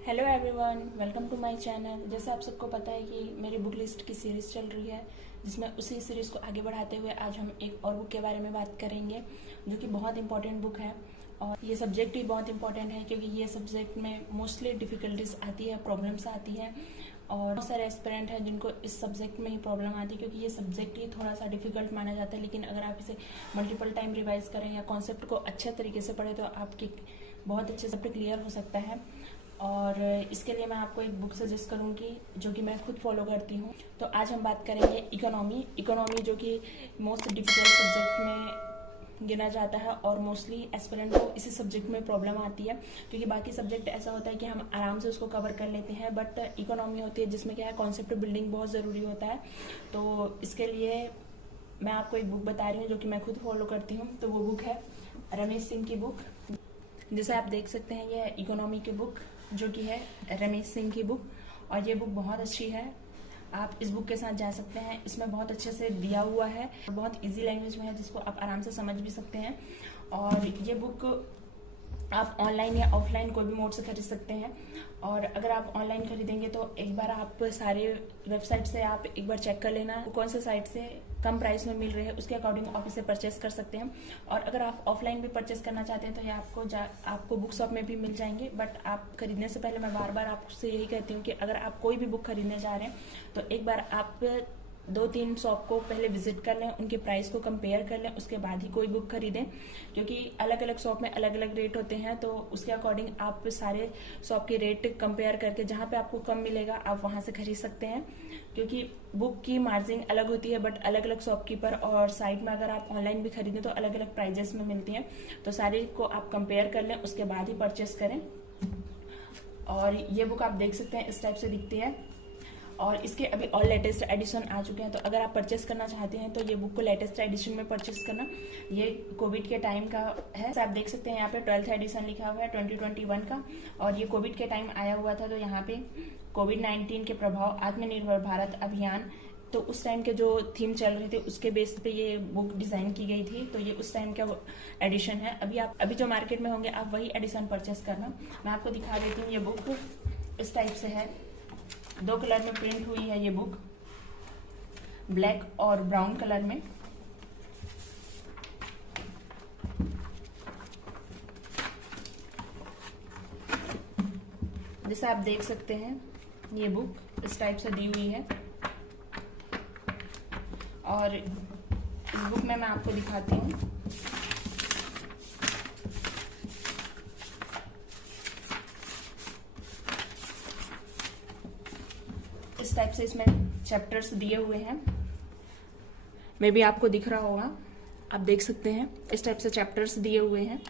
Hello everyone, welcome to my channel. जैसे आप सबको पता है कि मेरी बुक लिस्ट की सीरीज़ चल रही है, जिसमें उसी सीरीज़ को आगे बढ़ाते हुए आज हम एक और बुक के बारे में बात करेंगे, जो कि बहुत इंपॉर्टेंट बुक है। और ये सब्जेक्ट भी बहुत इंपॉर्टेंट है क्योंकि ये सब्जेक्ट में मोस्टली डिफ़िकल्टीज आती है, प्रॉब्लम्स आती हैं, और बहुत सारे एस्पिरेंट हैं जिनको इस सब्जेक्ट में ही प्रॉब्लम आती है क्योंकि ये सब्जेक्ट ही थोड़ा सा डिफिकल्ट माना जाता है। लेकिन अगर आप इसे मल्टीपल टाइम रिवाइज करें या कॉन्सेप्ट को अच्छे तरीके से पढ़ें तो आपकी बहुत अच्छे से क्लियर हो सकता है। और इसके लिए मैं आपको एक बुक सजेस्ट करूंगी जो कि मैं खुद फॉलो करती हूँ। तो आज हम बात करेंगे इकोनॉमी जो कि मोस्ट डिफिकल्ट सब्जेक्ट में गिना जाता है और मोस्टली एस्पिरेंट को इसी सब्जेक्ट में प्रॉब्लम आती है क्योंकि बाकी सब्जेक्ट ऐसा होता है कि हम आराम से उसको कवर कर लेते हैं, बट इकोनॉमी होती है जिसमें क्या है, कॉन्सेप्ट बिल्डिंग बहुत ज़रूरी होता है। तो इसके लिए मैं आपको एक बुक बता रही हूँ जो कि मैं खुद फॉलो करती हूँ। तो वो बुक है रमेश सिंह की बुक। जैसे आप देख सकते हैं ये इकोनॉमी की बुक जो कि है रमेश सिंह की बुक, और ये बुक बहुत अच्छी है। आप इस बुक के साथ जा सकते हैं, इसमें बहुत अच्छे से दिया हुआ है, बहुत इजी लैंग्वेज में है जिसको आप आराम से समझ भी सकते हैं। और ये बुक आप ऑनलाइन या ऑफलाइन कोई भी मोड से खरीद सकते हैं। और अगर आप ऑनलाइन खरीदेंगे तो एक बार आप सारे वेबसाइट से आप एक बार चेक कर लेना कौन से साइट से कम प्राइस में मिल रहे हैं, उसके अकॉर्डिंग आप इसे परचेस कर सकते हैं। और अगर आप ऑफलाइन भी परचेस करना चाहते हैं तो ये आपको बुक शॉप में भी मिल जाएंगे। बट आप खरीदने से पहले मैं बार बार आपसे यही कहती हूँ कि अगर आप कोई भी बुक खरीदने जा रहे हैं तो एक बार आप 2-3 शॉप को पहले विजिट कर लें, उनके प्राइस को कंपेयर कर लें, उसके बाद ही कोई बुक खरीदें क्योंकि अलग अलग शॉप में अलग अलग रेट होते हैं। तो उसके अकॉर्डिंग आप सारे शॉप के रेट कंपेयर करके जहाँ पे आपको कम मिलेगा आप वहाँ से खरीद सकते हैं क्योंकि बुक की मार्जिन अलग होती है, बट अलग अलग शॉपकीपर और साइट में अगर आप ऑनलाइन भी खरीदें तो अलग अलग प्राइजेस में मिलती हैं। तो सारे को आप कंपेयर कर लें, उसके बाद ही परचेस करें। और ये बुक आप देख सकते हैं इस टाइप से दिखती है और इसके अभी और लेटेस्ट एडिशन आ चुके हैं। तो अगर आप परचेस करना चाहते हैं तो ये बुक को लेटेस्ट एडिशन में परचेस करना। ये कोविड के टाइम का है, आप देख सकते हैं यहाँ पे 12th एडिशन लिखा हुआ है 2021 का, और ये कोविड के टाइम आया हुआ था। तो यहाँ पे कोविड-19 के प्रभाव, आत्मनिर्भर भारत अभियान, तो उस टाइम के जो थीम चल रहे थे उसके बेस पे ये बुक डिजाइन की गई थी। तो ये उस टाइम का एडिशन है। अभी जो मार्केट में होंगे आप वही एडिशन परचेस करना। मैं आपको दिखा देती हूँ। ये बुक इस टाइप से है, 2 कलर में प्रिंट हुई है ये बुक, ब्लैक और ब्राउन कलर में। जैसे आप देख सकते हैं ये बुक इस टाइप से दी हुई है। और इस बुक में मैं आपको दिखाती हूँ। इस टाइप से इसमें चैप्टर्स दिए हुए हैं, मे बी आपको दिख रहा होगा, आप देख सकते हैं इस टाइप से चैप्टर्स दिए हुए हैं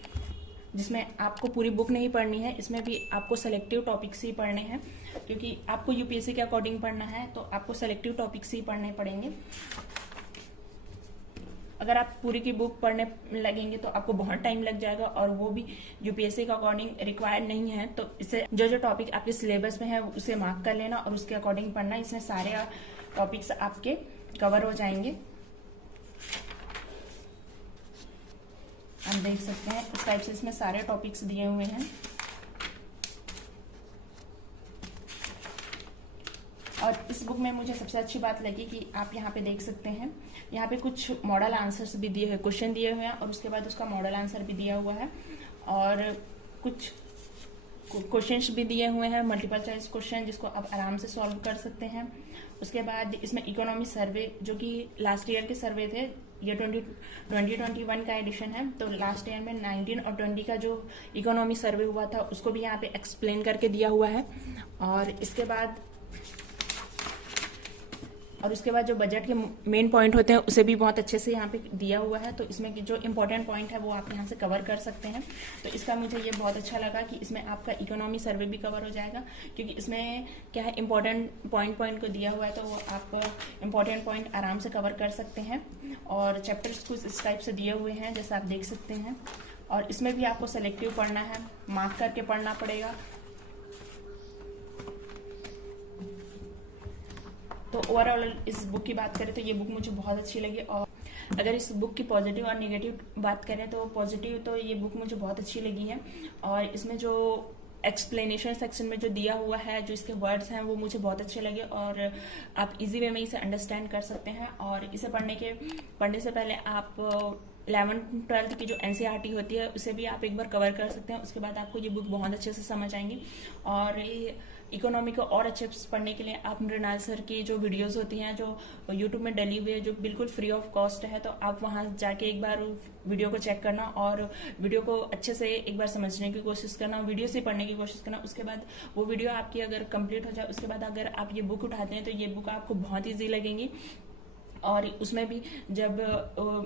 जिसमें आपको पूरी बुक नहीं पढ़नी है। इसमें भी आपको सेलेक्टिव टॉपिक्स ही पढ़ने हैं क्योंकि आपको यूपीएससी के अकॉर्डिंग पढ़ना है, तो आपको सेलेक्टिव टॉपिक्स ही पढ़ने पड़ेंगे। अगर आप पूरी की बुक पढ़ने लगेंगे तो आपको बहुत टाइम लग जाएगा और वो भी यूपीएससी के अकॉर्डिंग रिक्वायर्ड नहीं है। तो इसे जो टॉपिक आपके सिलेबस में है उसे मार्क कर लेना और उसके अकॉर्डिंग पढ़ना। इसमें सारे टॉपिक्स आपके कवर हो जाएंगे। आप देख सकते हैं इस टाइप से इसमें सारे टॉपिक्स दिए हुए हैं। और इस बुक में मुझे सबसे अच्छी बात लगी कि आप यहाँ पे देख सकते हैं, यहाँ पे कुछ मॉडल आंसर्स भी दिए हुए, क्वेश्चन दिए हुए हैं और उसके बाद उसका मॉडल आंसर भी दिया हुआ है और कुछ क्वेश्चंस भी दिए हुए हैं, मल्टीपल चॉइस क्वेश्चन जिसको आप आराम से सॉल्व कर सकते हैं। उसके बाद इसमें इकोनॉमी सर्वे जो कि लास्ट ईयर के सर्वे थे, ये 2021 का एडिशन है। तो लास्ट ईयर में 19 और 20 का जो इकोनॉमी सर्वे हुआ था उसको भी यहाँ पे एक्सप्लेन करके दिया हुआ है। और उसके बाद जो बजट के मेन पॉइंट होते हैं उसे भी बहुत अच्छे से यहाँ पे दिया हुआ है। तो इसमें जो इम्पोर्टेंट पॉइंट है वो आप यहाँ से कवर कर सकते हैं। तो इसका मुझे ये बहुत अच्छा लगा कि इसमें आपका इकोनॉमी सर्वे भी कवर हो जाएगा क्योंकि इसमें क्या है, इम्पोर्टेंट पॉइंट को दिया हुआ है तो वो आप इम्पोर्टेंट पॉइंट आराम से कवर कर सकते हैं। और चैप्टर्स कुछ इस टाइप से दिए हुए हैं जैसे आप देख सकते हैं। और इसमें भी आपको सेलेक्टिव पढ़ना है, मार्क करके पढ़ना पड़ेगा। तो ओवरऑल इस बुक की बात करें तो ये बुक मुझे बहुत अच्छी लगी। और अगर इस बुक की पॉजिटिव और नेगेटिव बात करें तो पॉजिटिव तो ये बुक मुझे बहुत अच्छी लगी है। और इसमें जो एक्सप्लेनेशन सेक्शन में जो दिया हुआ है, जो इसके वर्ड्स हैं वो मुझे बहुत अच्छे लगे और आप इजी वे में इसे अंडरस्टैंड कर सकते हैं। और इसे पढ़ने से पहले आप 11th-12th की जो NCERT होती है उसे भी आप एक बार कवर कर सकते हैं। उसके बाद आपको ये बुक बहुत अच्छे से समझ आएंगी। और इकोनॉमी को और अच्छे से पढ़ने के लिए आप मृणाल सर की जो वीडियोस होती हैं, जो यूट्यूब में डली हुई है, जो बिल्कुल फ्री ऑफ कॉस्ट है, तो आप वहां जाके एक बार वीडियो को चेक करना और वीडियो को अच्छे से एक बार समझने की कोशिश करना, वीडियो से पढ़ने की कोशिश करना। उसके बाद वो वीडियो आपकी अगर कंप्लीट हो जाए, उसके बाद अगर आप ये बुक उठाते हैं तो ये बुक आपको बहुत ईजी लगेंगी। और उसमें भी जब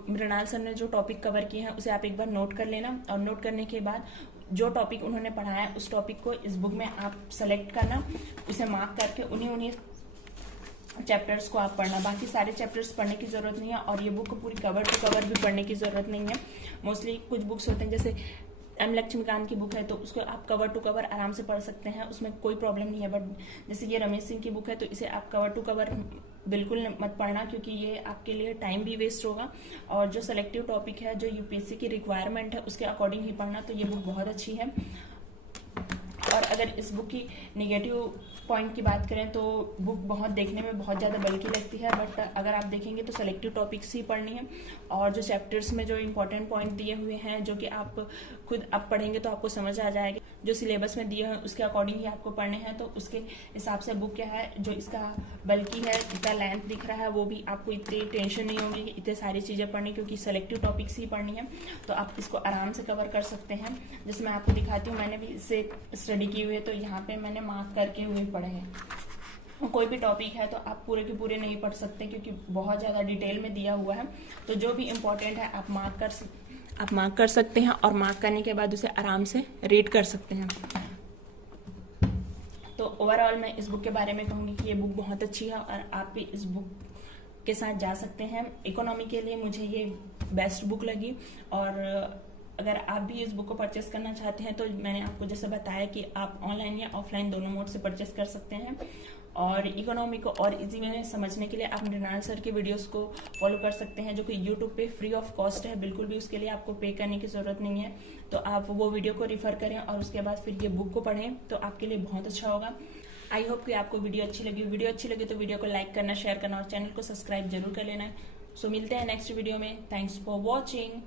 मृणाल सर ने जो टॉपिक कवर किए हैं उसे आप एक बार नोट कर लेना, और नोट करने के बाद जो टॉपिक उन्होंने पढ़ाया है उस टॉपिक को इस बुक में आप सेलेक्ट करना, उसे मार्क करके उन्हीं चैप्टर्स को आप पढ़ना। बाकी सारे चैप्टर्स पढ़ने की जरूरत नहीं है, और ये बुक पूरी कवर टू कवर भी पढ़ने की जरूरत नहीं है। मोस्टली कुछ बुक्स होते हैं, जैसे M लक्ष्मीकांत की बुक है तो उसको आप कवर टू कवर आराम से पढ़ सकते हैं, उसमें कोई प्रॉब्लम नहीं है। बट जैसे ये रमेश सिंह की बुक है तो इसे आप कवर टू कवर बिल्कुल मत पढ़ना, क्योंकि ये आपके लिए टाइम भी वेस्ट होगा। और जो सेलेक्टिव टॉपिक है, जो UPSC की रिक्वायरमेंट है, उसके अकॉर्डिंग ही पढ़ना। तो ये बुक बहुत अच्छी है। और अगर इस बुक की नेगेटिव पॉइंट की बात करें तो बुक बहुत देखने में बहुत ज़्यादा बल्कि लगती है, बट अगर आप देखेंगे तो सेलेक्टिव टॉपिक्स ही पढ़नी है। और जो चैप्टर्स में जो इंपॉर्टेंट पॉइंट दिए हुए हैं, जो कि आप खुद अब पढ़ेंगे तो आपको समझ आ जाएगा, जो सिलेबस में दिए हैं उसके अकॉर्डिंग ही आपको पढ़ने हैं। तो उसके हिसाब से बुक क्या है, जो इसका बल्कि है, इतना लेंथ दिख रहा है, वो भी आपको इतनी टेंशन नहीं होगी कि इतने सारी चीज़ें पढ़नी, क्योंकि सेलेक्टिव टॉपिक्स ही पढ़नी है। तो आप इसको आराम से कवर कर सकते हैं। जैसे मैं आपको दिखाती हूँ, मैंने भी इससे स्टडी की हुई है, तो यहाँ पे मैंने मार्क करके हुए पढ़े हैं। कोई भी टॉपिक है तो आप पूरे के पूरे नहीं पढ़ सकते, क्योंकि बहुत ज़्यादा डिटेल में दिया हुआ है। तो जो भी इम्पोर्टेंट है आप मार्क कर सकते हैं, और मार्क करने के बाद उसे आराम से रीड कर सकते हैं। तो ओवरऑल मैं इस बुक के बारे में कहूँगी कि ये बुक बहुत अच्छी है, और आप भी इस बुक के साथ जा सकते हैं। इकोनॉमी के लिए मुझे ये बेस्ट बुक लगी। और अगर आप भी इस बुक को परचेस करना चाहते हैं तो मैंने आपको जैसे बताया कि आप ऑनलाइन या ऑफलाइन दोनों मोड से परचेस कर सकते हैं। और इकोनॉमी को और इजी वे में समझने के लिए आप मृणाल सर के वीडियोस को फॉलो कर सकते हैं, जो कि यूट्यूब पे फ्री ऑफ कॉस्ट है, बिल्कुल भी उसके लिए आपको पे करने की जरूरत नहीं है। तो आप वो वीडियो को रिफर करें और उसके बाद फिर ये बुक को पढ़ें, तो आपके लिए बहुत अच्छा होगा। आई होप कि आपको वीडियो अच्छी लगी तो वीडियो को लाइक करना, शेयर करना और चैनल को सब्सक्राइब जरूर कर लेना। सो मिलते हैं नेक्स्ट वीडियो में। Thanks for watching.